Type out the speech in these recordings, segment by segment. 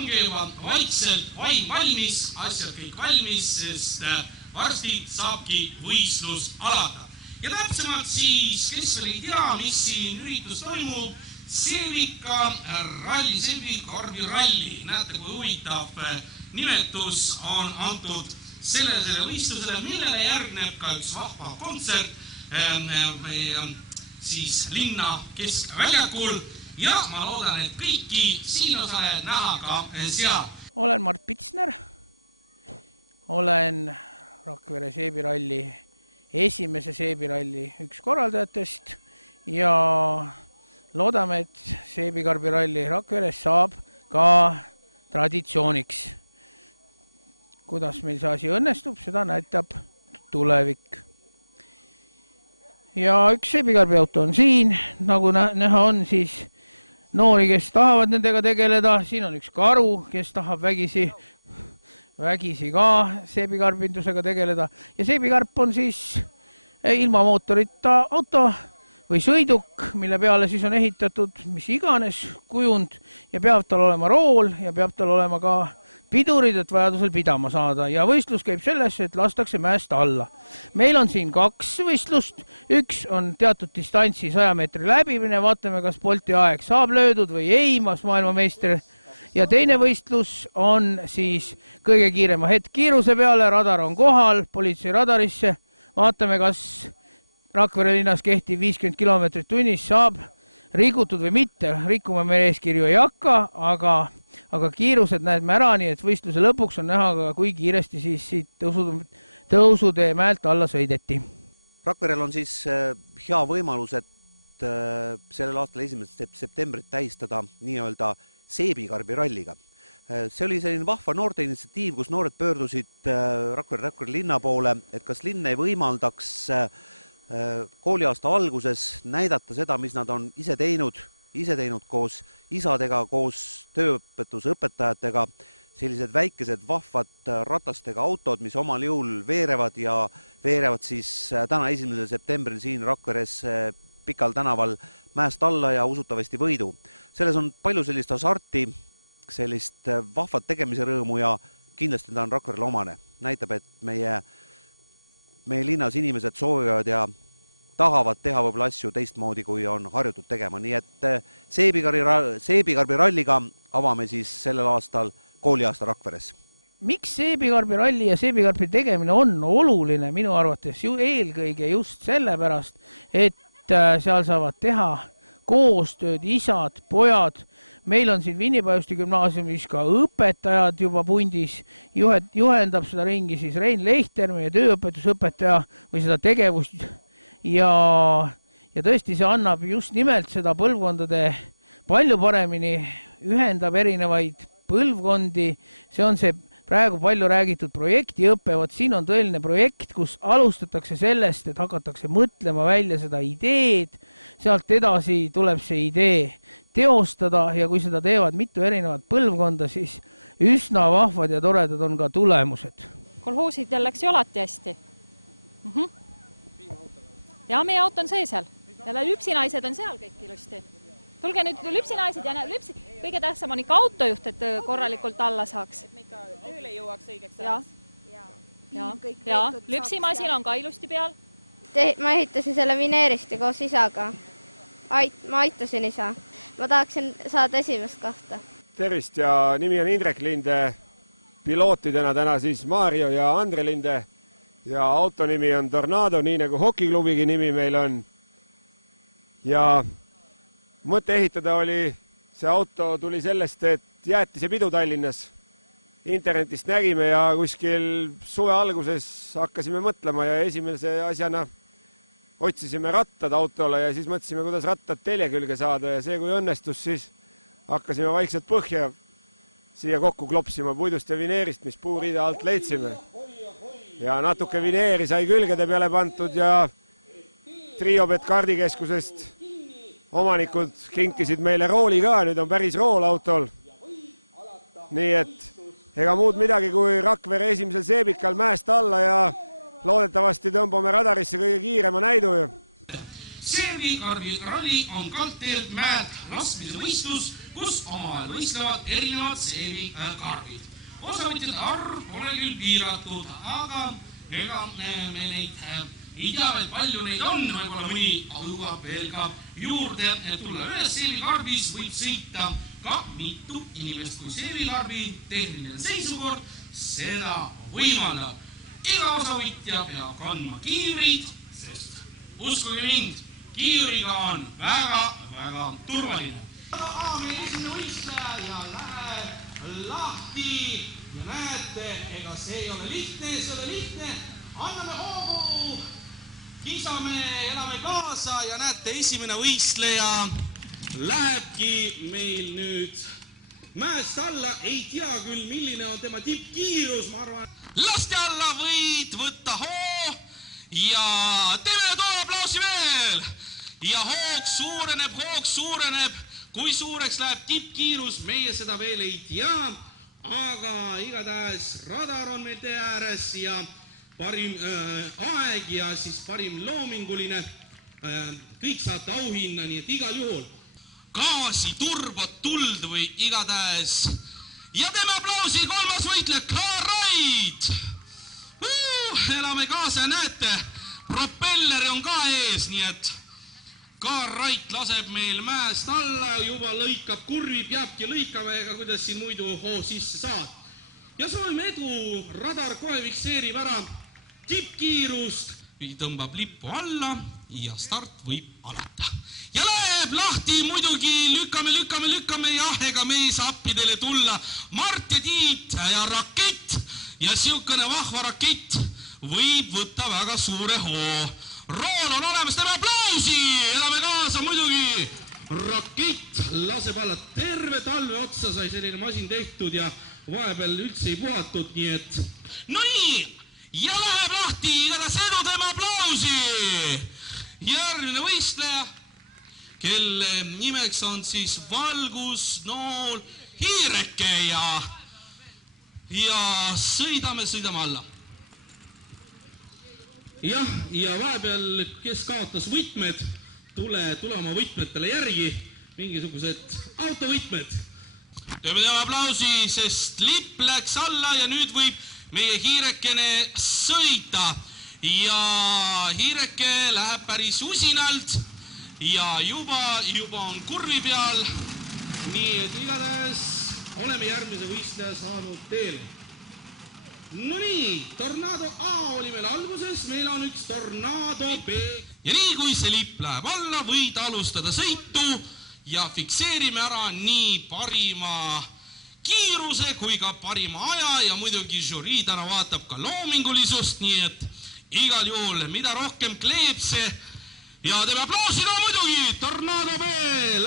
ongi juba vaikselt valmis, asjad kõik valmis, sest varsti saabki võistlus alata. Ja täpsemalt siis, kes veel ei tea, mis siin üritus toimub, Seebika ralli, Seebika karbiralli. Näete, kui huvitav nimetus on antud sellele võistlusele, millele järgneb ka üks vahva kontsert siis linna keskväljakul ja ma loodan, et kõiki siin osale näha ka seal. Olen Mart Pitsner, olen Rakvere seebiralli esimese seebiralli üks korraldajatest ja loodame, et seebikarbiralli Rakveres saab ka traditsiooniks. Kuidas meil see asi õnnestub, seda näitab tulevik. Ja üks seebikarbiauto on siin, nagu näha on siis noori, kes tahavad nendega tegeleda. Siin on üks karu, kes tahab vägisi ka seebikarbindusega tegeleda. Ja seebikarp on siis ilma mootorita auto või sõiduk, mille peale siis on ehitatud mis iganes kujund ja peab tal olema rool ja peab tal olema ka pidurid, et vajadusel pidama saada. Ja võistlus käib sellesse, et lastakse mäest alla. Meil on siin 2 võistlust. Üks on teatud distantsi 100 meetri läbimine. Vaatame, kas Bolti aeg saab löödud või ei, maailmameister. Ja teine võistlus on siis kõige kiirema hetk kiiruse peale. Radar on kohal, politsei radarisse. Vaatame, kas Rakvere linnas kehtiv 50 km tunnis saab rikutud või mitte. Rikkuma me eeskirju ei hakka, aga kiirused näeme ära, nii et võistluse lõpuks on näha, kui kiiresti siis siit tõusutee mäelt alla sõideti. Rakverel on siis hea võimalus, et sellel aastal 1. septembrit tähistada nii-öelda seebikarbiralliga. See oli selline vahva noorte initsiatiiv, kus noored pöördusid Rakvere linna poole, et kas linn ei võimaldaks kooliaasta alguses näidata seda, mis nad on ise teinud koos isadega, koos tööõpetusõpetajatega, sellised väikesed vahvad ratastega autod, mis omal jõul veerevad ja veerevad siis täna 1. septembril siin Rakveres Pikal tänaval mäest alla ja usutavasti võidu. Selles on palju sellist hasarti, sellist vahvat tegemise rõõmu ja kindlasti ta on Rakverele omane. Näitab, et meie linnas inimesed soovivad ja tahavad teha võib-olla asju teistmoodi, kui on harjutud tegema. Nii et seebikarbiralliga avame siis sellel aastal kooliaasta Rakveres. Miks seebikarbiralli ja seebikarbi tegemine on oluline minu arvates eelkõige just sellepärast, et seal saavad teha koostööd isad, pojad. Meil on siin Vinnipajusti gümnaasiumis ka õpetajad juba pundis, juhendab seda ringi siis Rein Lehter, meie tööõpetusõpetaja või seda tegevust. Ja tõesti see annab just nimelt seda põlvkondade palju paremini, ühendab erinevaid põlvkondi. See on see praegu palju räägitud projektiõpe. Vot siin on tõeline projekt, kus alustatakse sellest, et hakatakse mõtlema välja seda ideed. Sealt edasi tuleb see idee teostada ja kui seda teevad mitu erinevat põlvkonda, siis üsna vahvad ja toredad on ka tulemused. Kolhoosidel läks ju alati hästi. Ja meie auto on see seal. Ja lüpsinaised on seal kõik ilusti. Tulge nüüd lüpsinaised ja kõige tähtsam on ikka autojuht, et korralikult alla saaks. Et me ikka tööle jõuaks õigeks ajaks. Ja lüpsimasin on ka ilusti peal. Ma ehitasin selle vineeristi koos isaga. Ma aitasin isa. Ma tahaksin saada esimest kohta. Tervist ja nimi on Indrek Linde. Pilootidena täna siis Mario ja Andre Linde. Ja auto nimi on Tornado, nii nagu hokiklubigi nimi meil on. Ja mõte ehitada oli, see auto tuli sellest, et jäätise pidu Tallinnas. Internetist nägime ja kuskil suve alguses hakkasime mõtlema ja esimese asjana otsisime rattad autole ja siis mõtlesime, kuidas rattad telje külge saada ja see, kui õnnestus, siis hakkasime vaikselt põhja siia kokku klopsima puidust ja vineerist, mis puuriide alt leidsime. Ja natuke vineeri sai külgede peale pantud ja Triobet kaardikeskusest omanikud kinkisid meile rooli ka, nüüd on päris rool autol. Nii et ega muud midagi kui Rakvere esimesel seebikal mäest alla ja loodetavasti tõmbame radarisse kõige kiirema näidu. Seebikarbi ralli on kaldteelt mäed laskmise võistlus, kus omavahel võistlevad erinevad seebikarbid. Osavõtjate arv pole küll piiratud, aga ega me neid ei tea veel palju neid on, võib-olla mõni jõuab veel ka juurde tulla. Ühes seebikarbis võib sõita ka mitu inimest, kui seebikarbi tehniline seisukord seda võimaldab. Iga osavõtja peab kandma kiivrid, sest uskuge mind, kiivriga on väga turvaline. Meie esimene võistleja ja läheb lahti ja näete, ega see ei ole lihtne, anname hoogu, kisame, elame kaasa ja näete, esimene võistleja lähebki meil nüüd mäest alla, ei tea küll, milline on tema tippkiirus, ma arvan. Laste alla võid võtta hoo ja teeme too aplausi veel. Ja hoog suureneb, kui suureks läheb tippkiirus, meie seda veel ei tea, aga igatahes radar on meil tee ääres ja parim aeg ja siis parim loominguline. Kõik saate auhinna, nii et igal juhul gaasi, turbot, tuld või igatahes. Ja teeme aplausi, kolmas võitleja, Kaarait! Elame kaasa ja näete, propelleri on ka ees, nii et Kaarait laseb meil mäest alla, juba lõikab kurvi, peabki lõikama, ega kuidas siin muidu hoo sisse saad. Ja soovime edu, radar kohe fikseerib ära tippkiirust, tõmbab lippu alla ja start võib alata. Ja läheb lahti, muidugi lükkame, jah, ega me ei saa appi teile tulla. Mart ja Tiit ja rakett ja siukene vahva rakett võib võtta väga suure hoo. Rool on olemas, teeme aplausi, elame kaasa muidugi. Rakett laseb alla, terve talve otsa sai selline masin tehtud ja vahepeal üldse ei puhatud, nii et no nii, ja läheb lahti, igatahes edu, teeme aplausi. Järgmine võistleja, kelle nimeks on siis Valgusnool Hiireke ja sõidame alla. Jah, ja vahepeal, kes kaotas võtmed, tule oma võtmetele järgi, mingisugused autovõtmed. Teeme aplausi, sest lipp läks alla ja nüüd võib meie Hiirekene sõita. Ja Hiireke läheb päris usinalt ja juba on kurvi peal, nii et igatahes oleme järgmise võistleja saanud teele. No nii, Tornado A oli meil alguses, meil on üks Tornado B. Ja nii kui see lipp läheb alla, võid alustada sõitu ja fikseerime ära nii parima kiiruse kui ka parima aja ja muidugi žürii täna vaatab ka loomingulisust, nii et igal juhul, mida rohkem kleeb see ja teeme aplausi, no muidugi, Tornado B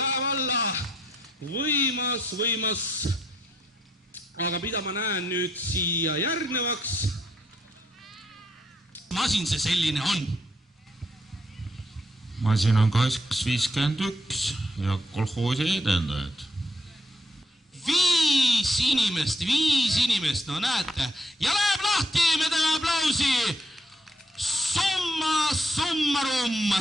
läheb alla, võimas, aga mida ma näen nüüd siia järgnevaks, masin see selline on. Masin on 251 ja kolhoosi edendajad. 5 inimest, no näete, ja läheb lahti, me teeme aplausi. Summarum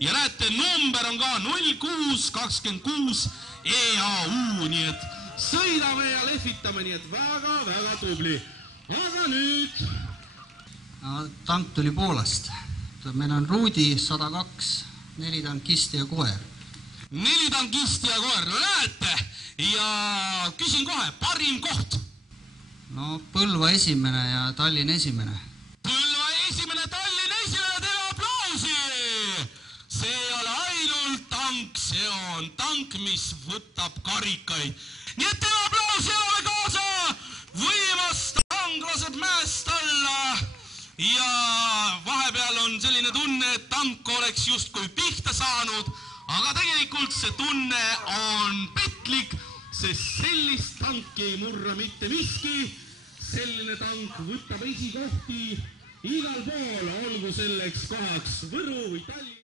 ja näete, number on ka 0626 EAU, nii et sõidame ja lehvitame, nii et väga tubli. Aga nüüd tank tuli Poolast, meil on Ruudi 102, 4 tankisti ja koer. 4 tankisti ja koer, no näete, ja küsin kohe, parim koht? No Põlva esimene ja Tallinna esimene. Põlva esimene, Tallinna esimene, teeme aplausi! See ei ole ainult tank, see on tank, mis võtab karikaid. Nii et teeme aplausi, elame kaasa! Võimas tank laseb mäest alla ja vahepeal on selline tunne, et tank oleks justkui pihta saanud, aga tegelikult see tunne on petlik, sest sellist tanki ei murra mitte miski. Selline tank võtab esikohti igal pool, olgu selleks kohaks Võru või Tallinn.